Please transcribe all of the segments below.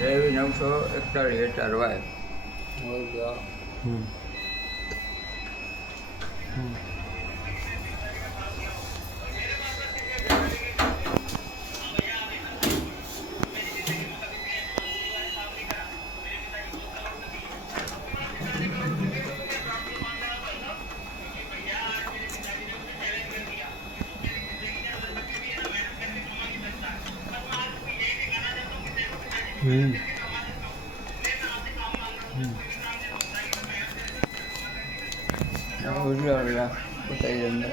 રેવી 941 hectare Y. હમ. હમ. ઉજળા બતાવી અંદર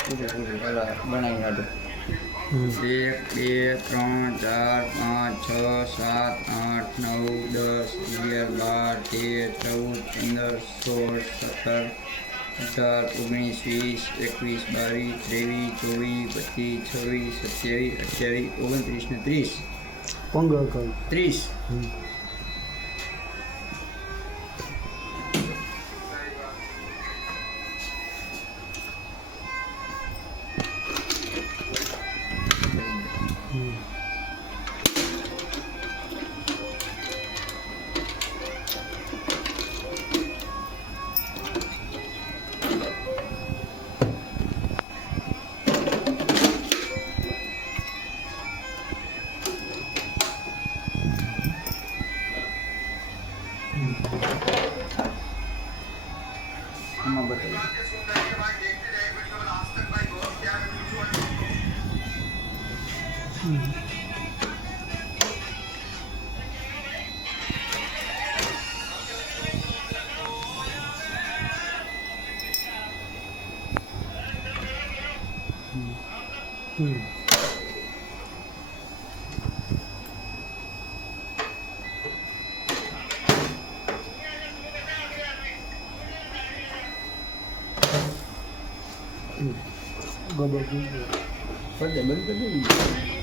પૂરેપૂરું પેલા બનાવી નાખું. 1 2 3 4 5 6 7 8 9 10 11 12 13 14 15 16 17 18 19 20 21 22 23 24 25 26 27 28 29 ને 30. પંગળ કર. 30. હમ. હમ. આમાં બતાવી હમ. ગબર પડદે બંધ કરી દઉં.